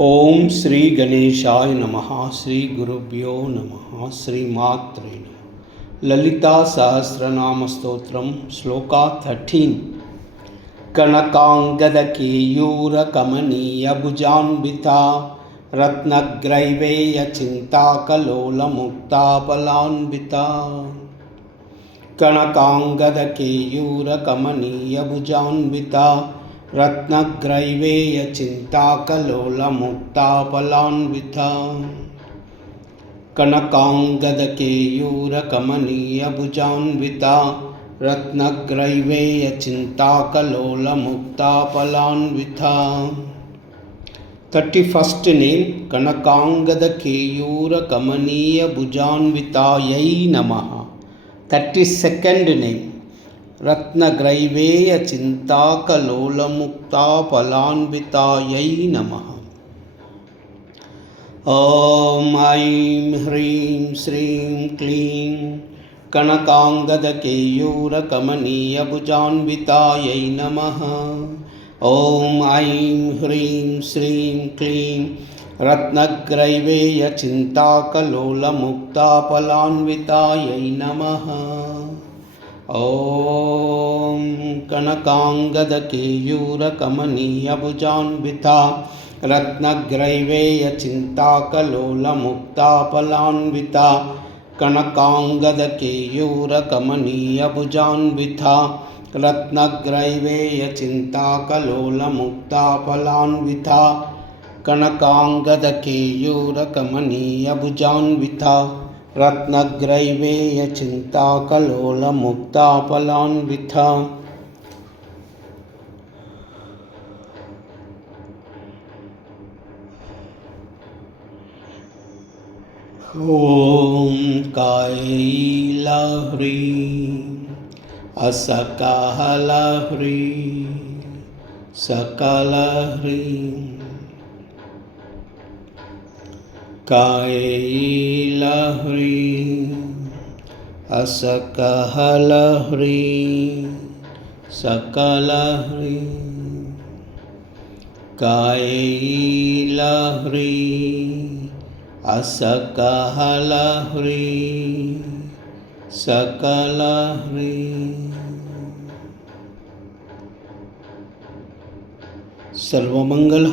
ओम श्री गणेशाय नमः। श्री गुरुभ्यो नमः। श्रीमात्रे नमः। ललिता सहस्रनाम स्तोत्रम श्लोका 13। कनकांगदकेयूर कमनीय भुजान्विता रत्नग्रैवेय चिंताकलोल मुक्ताफलान्विता। कनकांगदकेयूर कमनीय भुजान्विता रत्नग्रैवेय चिंताकलोल मुक्ताफलान्विता। कनकांगदकेयूर कमनीय भुजान्विता रत्नग्रैवेय चिंताकलोल मुक्ताफलान्विता। 31st name कनकांगदकेयूर कमनीय भुजान्वितायै नमः। 32nd name रत्नग्रैवेय चिंताकलोल मुक्ताफलान्वितायै नमः। ॐ ऐं ह्रीं श्रीं क्लीं कनकांगदकेयूर कमनीय भुजान्वितायै नमः। ॐ ऐं ह्रीं श्रीं क्लीं रत्नग्रैवेय चिंताकलोल मुक्ताफलान्वितायै नमः। ॐ कनकांगदकेयूर कमनीय भुजान्विता रत्नग्रैवेय चिंताकलोल मुक्ताफलान्विता। कनकांगदकेयूर कमनीय भुजान्विता रत्नग्रैवेय चिंताकलोल मुक्ताफलान्विता। कनकांगदकेयूर कमनीय भुजान्विता रत्नग्रैवेय चिंताकलोल मुक्ताफलान्विता। ॐ कैलाह्रीं असकालह्रीं सकलह्रीं कैलाह्रीं असकलह्रीं सकलह्रीं कैलाह्रीं असकलह्रीं सकलह्रीं। सर्वमंगल।